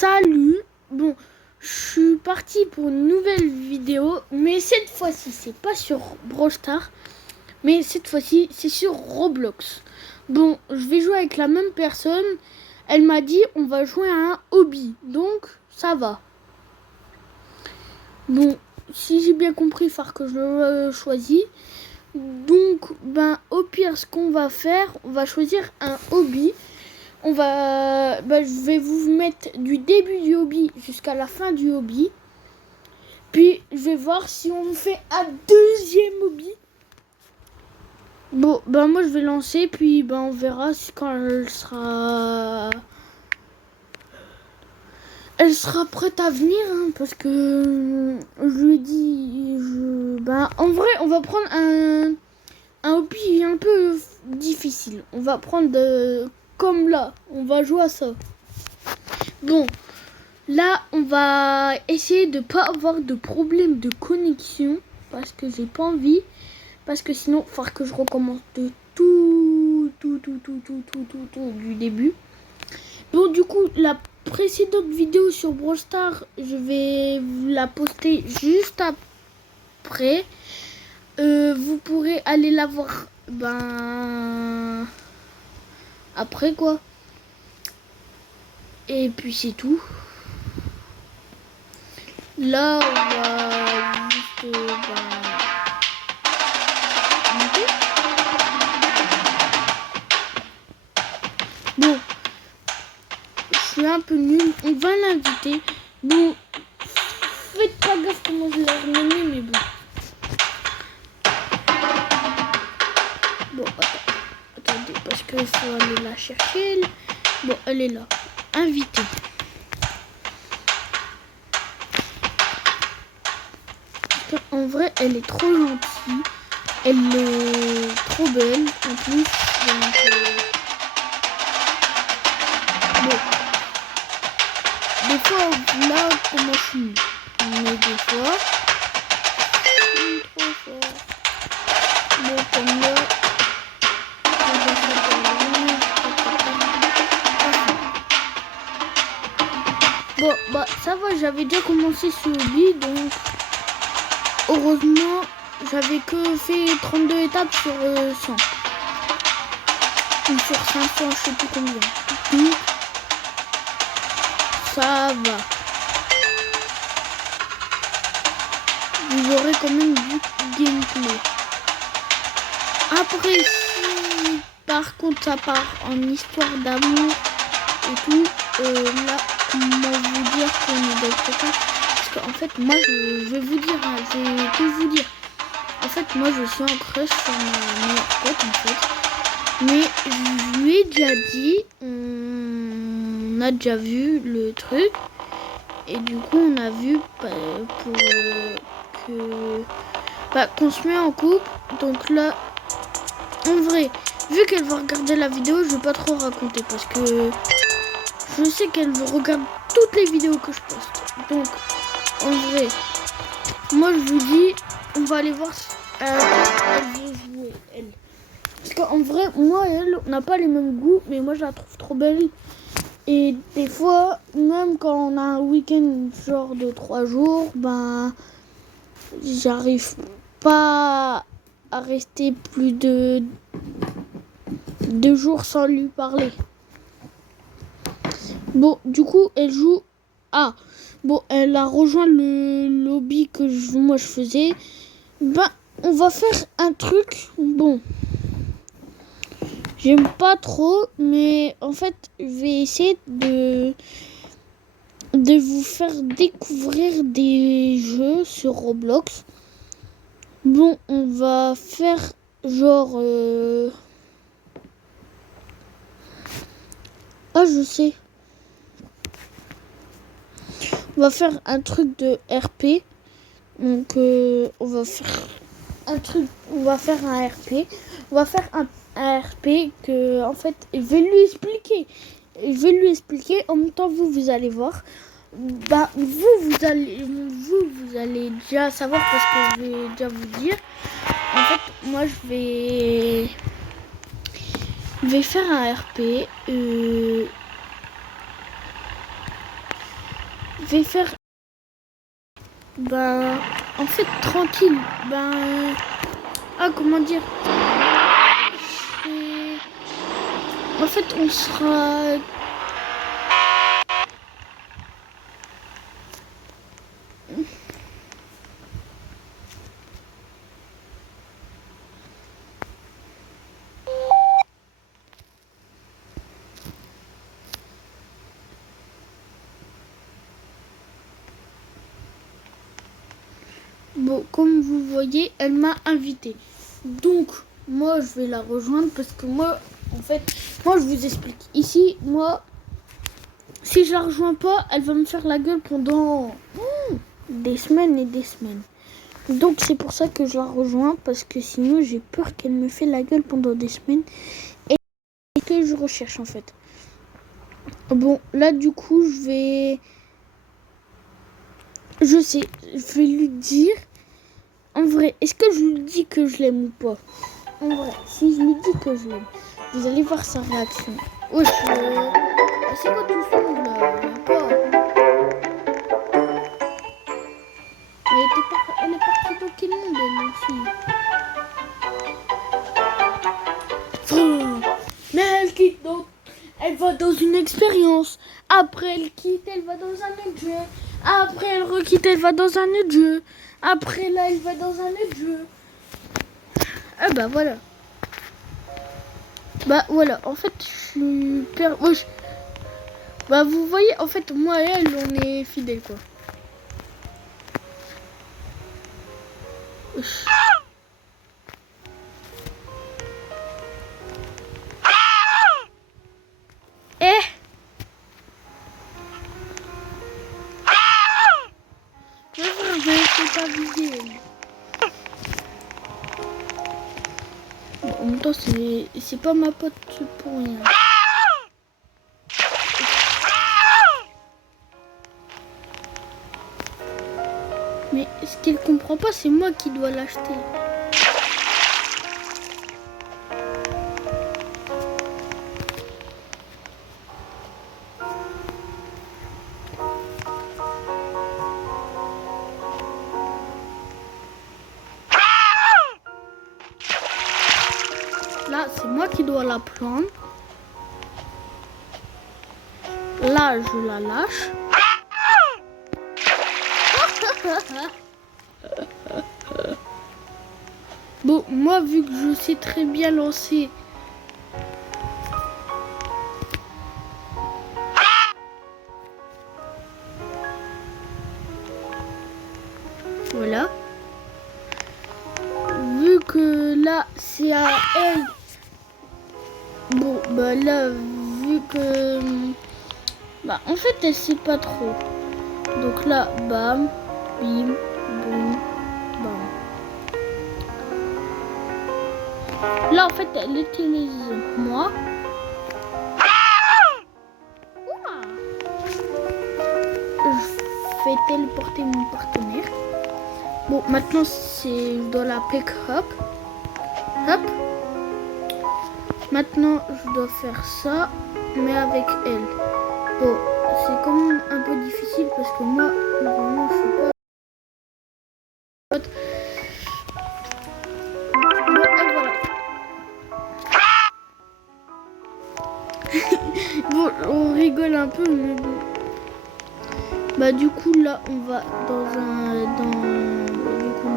Salut. Bon, je suis parti pour une nouvelle vidéo, mais cette fois-ci, c'est pas sur Brawl Stars, mais cette fois-ci, c'est sur Roblox. Bon, je vais jouer avec la même personne. Elle m'a dit, on va jouer à un hobby, donc ça va. Bon, si j'ai bien compris, il faut que je le choisis. Donc, au pire, ce qu'on va faire, on va choisir un hobby. Je vais vous mettre du début du hobby jusqu'à la fin du hobby. Puis, je vais voir si on fait un deuxième hobby. Bon, moi, je vais lancer. Puis, on verra quand elle sera prête à venir. Parce que je lui ai dit... en vrai, on va prendre un hobby un peu difficile. On va prendre... comme là, on va jouer à ça. Bon, là, on va essayer de pas avoir de problème de connexion. Parce que j'ai pas envie. Parce que sinon, il va falloir que je recommence de tout du début. Bon, du coup, la précédente vidéo sur Brawl Stars, je vais la poster juste après. Vous pourrez aller la voir, après quoi. Et puis c'est tout. Là, on va juste, monter. Bon, je suis un peu nulle. On va l'inviter. Bon, faites pas gaffe comment je l'ai renommé, mais bon. Bon, attendez, parce qu'il faut aller la chercher. Bon, elle est là. Invitée. En vrai, elle est trop gentille. Elle est trop belle en plus. Donc, bon. Des fois, là, comment je suis. Mais des fois, je suis trop fort. Bon, comme là. Bon, ça va, j'avais déjà commencé ce hobby, donc heureusement, j'avais que fait 32 étapes sur 100. Ou sur 500, je sais plus combien. Donc, ça va. Vous aurez quand même du gameplay. Après, si par contre ça part en histoire d'amour et tout, là, comment vous dire qu'on est dans le spectacle. Parce qu'en fait, moi, je vais vous dire, je vais tout vous dire. En fait, moi, je suis en crush sur ma meilleure pote, en fait. Mais je lui ai déjà dit, on a déjà vu le truc. Et du coup, on a vu qu'on se met en couple. Donc là, en vrai, vu qu'elle va regarder la vidéo, je vais pas trop raconter. Parce que je sais qu'elle regarde toutes les vidéos que je poste. Donc, en vrai, moi, je vous dis, on va aller voir si elle veut jouer, elle. Parce qu'en vrai, moi et elle, on n'a pas les mêmes goûts, mais moi je la trouve trop belle. Et des fois, même quand on a un week-end genre de 3 jours, j'arrive pas à rester plus de 2 jours sans lui parler. Bon, du coup, elle joue. Ah, bon, elle a rejoint le lobby que moi je faisais. On va faire un truc. Bon. J'aime pas trop, mais en fait, je vais essayer de vous faire découvrir des jeux sur Roblox. Bon, on va faire genre... Ah, je sais. On va faire un truc de RP. Donc, on va faire un truc... On va faire un RP. On va faire un RP que, en fait, je vais lui expliquer. Je vais lui expliquer. En même temps, vous allez voir. Vous allez déjà savoir parce que je vais déjà vous dire. En fait, moi, je vais faire un RP. vais faire... En fait, tranquille. Comment dire? En fait, on sera... Bon, comme vous voyez, elle m'a invité. Donc, moi, je vais la rejoindre parce que moi, en fait, moi, je vous explique. Ici, moi, si je la rejoins pas, elle va me faire la gueule pendant des semaines et des semaines. Donc, c'est pour ça que je la rejoins parce que sinon, j'ai peur qu'elle me fait la gueule pendant des semaines et que je recherche, en fait. Bon, là, du coup, je sais, je vais lui dire. En vrai, est-ce que je lui dis que je l'aime ou pas? En vrai, si je lui dis que je l'aime, vous allez voir sa réaction. Wesh, c'est quoi tout ce monde là? Quoi? Elle est partie dans quel monde elle aussi? Mais elle quitte donc. Elle va dans une expérience. Après elle quitte, elle va dans un autre jeu. Après elle requitte, elle va dans un autre jeu. Après là, elle va dans un autre jeu. Ah bah voilà. Bah voilà, en fait, je suis wesh. Bah vous voyez, en fait, moi et elle, on est fidèles quoi. Wesh. Eh. Je vais pas viser. Bon, en même temps, c'est pas ma pote pour rien. Mais ce qu'elle comprend pas, c'est moi qui dois l'acheter. Là, c'est moi qui dois la prendre. Là, je la lâche. Bon, moi, vu que je sais très bien lancer... Voilà. Vu que là, c'est à elle. Bon, bah là, vu que... Bah, en fait, elle sait pas trop. Donc là, bam, bim, boum, bam. Là, en fait, elle utilise moi. Je fais téléporter mon partenaire. Bon, maintenant, je dois la pick up. Hop. Maintenant, je dois faire ça, mais avec elle. Bon, c'est quand même un peu difficile parce que moi, normalement, je suis pas... Bon, et voilà. Bon, on rigole un peu, mais bon. Bah du coup, là, on va dans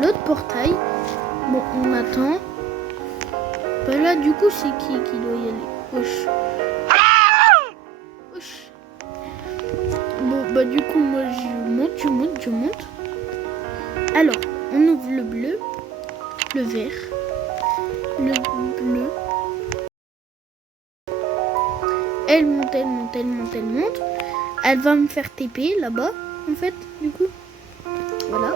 l'autre portail. Bon, on attend. Bah là, du coup, c'est qui doit y aller? Wesh. Wesh. Bon, bah du coup, moi, je monte. Alors, on ouvre le bleu, le vert, le bleu. Elle monte. Elle va me faire TP là-bas, en fait, du coup. Voilà.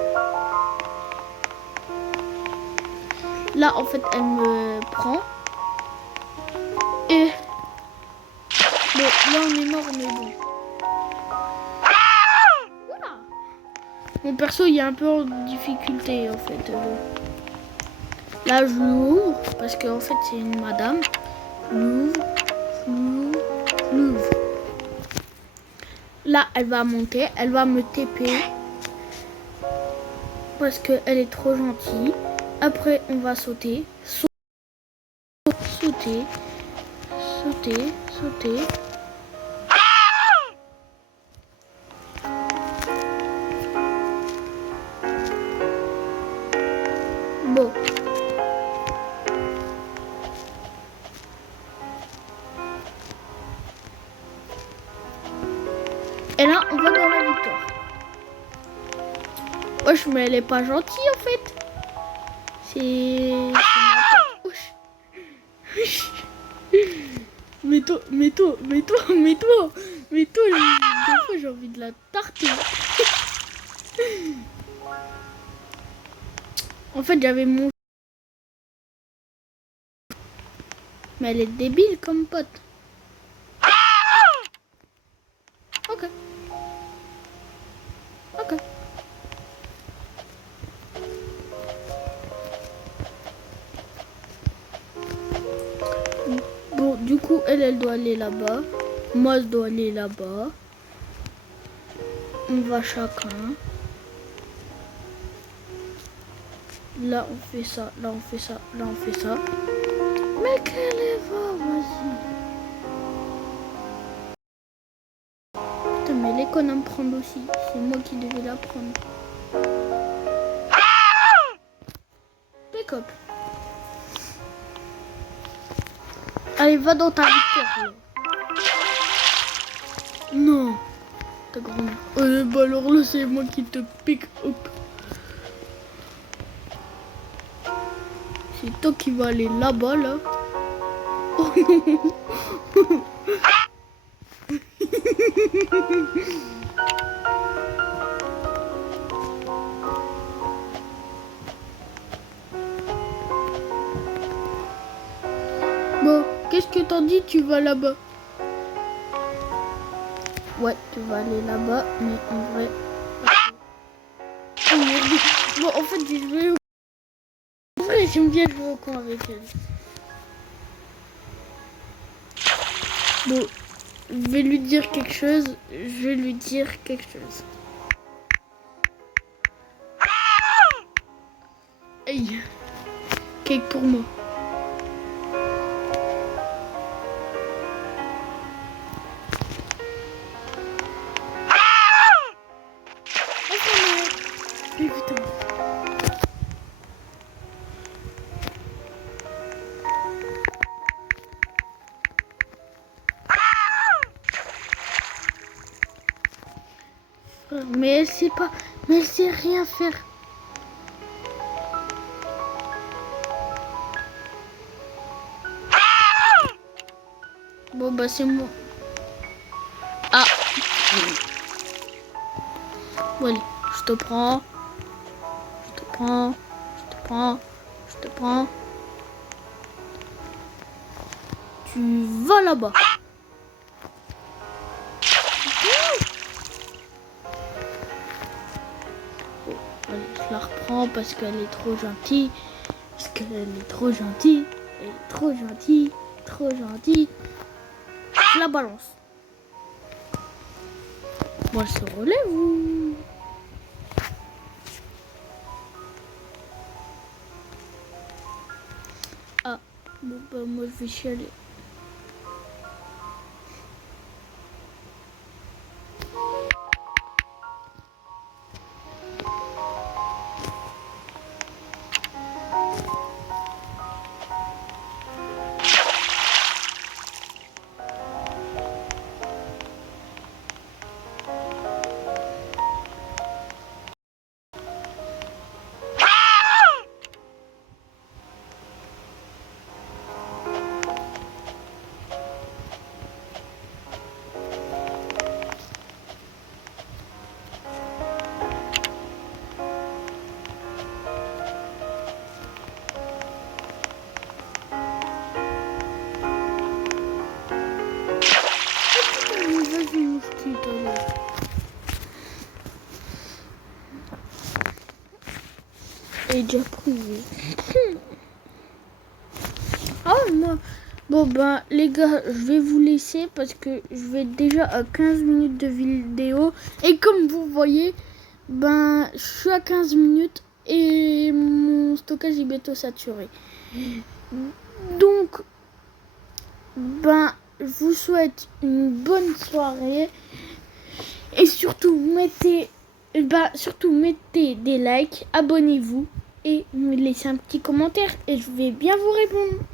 Là, en fait, elle me prend. Et... Bon, là, on est mort, mais bon. Voilà. Mon perso, il est un peu en difficulté, en fait. Là, je l'ouvre, parce qu'en fait, c'est une madame. L'ouvre. Là, Là, elle va monter, elle va me TP. Parce qu'elle est trop gentille. Après, on va sauter. Sauter. Sauter. Sauter. Bon. Et là, on va dans la victoire. Wesh, mais elle est pas gentille en fait. C'est Wesh. Mets-toi, des fois j'ai envie de la tarter. En fait, j'avais mon... Mais elle est débile comme pote. Ok. Ok. Bon, du coup, elle doit aller là-bas. Moi, je dois aller là-bas. On va chacun. Là, on fait ça. Là, on fait ça. Là, on fait ça. Mais quelle est vas-y. Putain, mais elle est conne à me prendre aussi. C'est moi qui devais la prendre. Pick up. Allez, va dans ta victoire. Non. Ta grand-mère. Bah alors là, c'est moi qui te pick up. C'est toi qui vas aller là-bas, là. Oh non. Bon, qu'est-ce que t'en dis? Tu vas là-bas? Ouais, tu vas aller là-bas, mais en vrai... Oh merde. Bon, en fait, j'ai joué au... En vrai, j'aime bien jouer au camp avec elle. Bon, je vais lui dire quelque chose. Hey, cake pour moi. Mais putain. Mais elle sait pas, mais elle sait rien faire. Bon bah c'est moi. Ah. Bon allez, je te prends. Tu vas là-bas. Bon, allez, je la reprends parce qu'elle est trop gentille. Trop gentille. Je la balance. Moi, elle se relève ou... Ah, bon, bah, moi, je vais chialer. Et déjà pris. Ah moi, bon Bon, ben, les gars, je vais vous laisser parce que je vais déjà à 15 minutes de vidéo. Et comme vous voyez, ben, je suis à 15 minutes et mon stockage est bientôt saturé. Donc, ben, je vous souhaite une bonne soirée. Et surtout, mettez des likes, abonnez-vous et me laissez un petit commentaire et je vais bien vous répondre.